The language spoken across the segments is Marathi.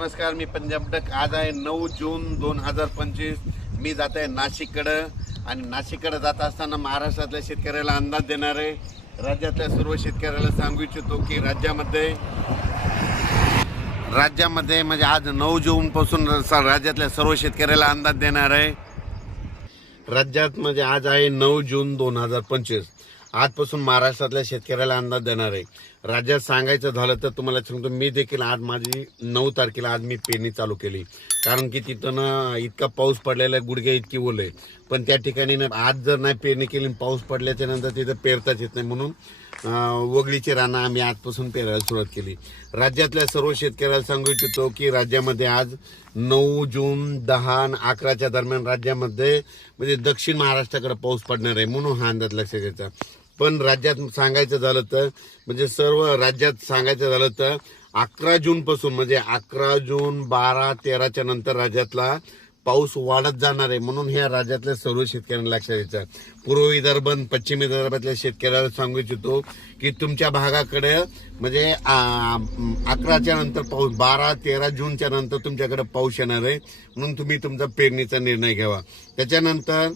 नमस्कार, मी पंजाब डक. आज आहे 9 जून 2025. मी जात आहे नाशिककडं आणि नाशिककडे जात असताना महाराष्ट्रातल्या शेतकऱ्याला अंदाज देणार आहे. राज्यातल्या सर्व शेतकऱ्याला सांगू इच्छितो की राज्यामध्ये म्हणजे आज 9 जूनपासून राज्यातल्या सर्व शेतकऱ्याला अंदाज देणार आहे. राज्यात म्हणजे आज आहे 9 जून 2025. आजपासून महाराष्ट्रातल्या शेतकऱ्याला अंदाज देणार आहे. राज्यात सांगायचं झालं तर तुम्हाला सांगतो, मी देखील आज माझी 9 तारखेला आज मी पेरणी चालू केली. कारण की तिथं ना इतका पाऊस पडलेला आहे, गुडघे इतकी ओले. पण त्या ठिकाणी आज जर नाही पेरणी केली, पाऊस पडल्याच्या नंतर तिथं पेरताच येत नाही. म्हणून वगळीची रानं आम्ही आजपासून पेरायला सुरुवात केली. राज्यातल्या सर्व शेतकऱ्याला सांगू इच्छितो की राज्यामध्ये आज 9 जून 10 आणि 11च्या दरम्यान राज्यामध्ये म्हणजे दक्षिण महाराष्ट्राकडे पाऊस पडणार आहे. म्हणून हा अंदाज लक्षात घ्यायचा. पण राज्यात सांगायचं झालं तर म्हणजे सर्व राज्यात सांगायचं झालं तर 11 जून पासून म्हणजे 11 जून 12 13च्या नंतर राज्यातला पाऊस वाढत जाणार आहे. म्हणून ह्या राज्यातल्या सर्व शेतकऱ्यांना लक्षात घ्यायचं. पूर्व विदर्भ पश्चिम विदर्भातल्या शेतकऱ्याला सांगू इच्छितो की तुमच्या भागाकडे म्हणजे 11च्या नंतर पाऊस 12-13 जूनच्या नंतर तुमच्याकडे पाऊस येणार आहे. म्हणून तुम्ही तुमचा पेरणीचा निर्णय घ्यावा. त्याच्यानंतर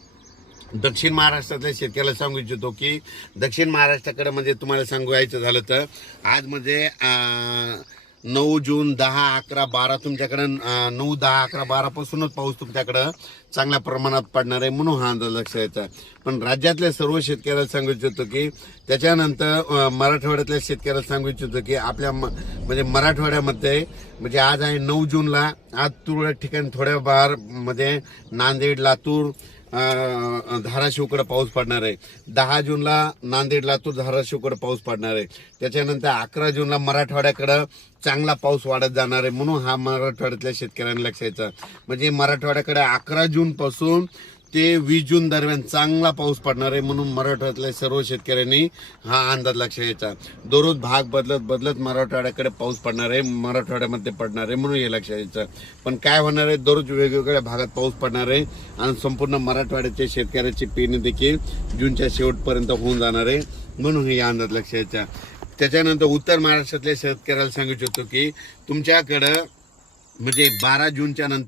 दक्षिण महाराष्ट्रातल्या शेतकऱ्याला सांगू इच्छितो की दक्षिण महाराष्ट्राकडे म्हणजे तुम्हाला सांगायचं झालं तर आज म्हणजे 9 जून 10 11 12 तुमच्याकडे 9 10 11 12 पासूनच पाऊस तुमच्याकडं चांगल्या प्रमाणात पडणार आहे. म्हणून हा अंदाज लक्षात घ्यायचा. पण राज्यातल्या सर्व शेतकऱ्याला सांगू इच्छितो की त्याच्यानंतर मराठवाड्यातल्या शेतकऱ्याला सांगू इच्छितो की आपल्या म्हणजे मराठवाड्यामध्ये म्हणजे आज आहे 9 जूनला आज तुरळक ठिकाणी थोड्या फार मध्ये नांदेड लातूर धाराशिवकडे पाऊस पडणार आहे. 10 जूनला नांदेड लातूर धाराशिवकडे पाऊस पडणार आहे. त्याच्यानंतर 11 जूनला मराठवाड्याकडे चांगला पाऊस वाढत जाणार आहे. म्हणून हा मराठवाड्यातल्या शेतकऱ्यांना लक्षायचा. म्हणजे मराठवाड्याकडे 11 जून पासून ते 20 जून दरम्यान चांगला पाऊस पडणार आहे. म्हणून मराठवाड्यातल्या सर्व शेतकऱ्यांनी हा अंदाज लक्षात घ्यायचा. दररोज भाग बदलत मराठवाड्याकडे पाऊस पडणार आहे, मराठवाड्यामध्ये पडणार आहे. म्हणून हे लक्षात घ्यायचं. पण काय होणार आहे, दररोज वेगवेगळ्या भागात पाऊस पडणार आहे आणि संपूर्ण मराठवाड्याच्या शेतकऱ्याची पेरणी देखील जूनच्या शेवटपर्यंत होऊन जाणार आहे. म्हणून हे अंदाज लक्षात घ्यायचा. त्याच्यानंतर उत्तर महाराष्ट्रातल्या शेतकऱ्याला सांगू इच्छितो की तुमच्याकडं म्हणजे 12 जूनच्या नंतर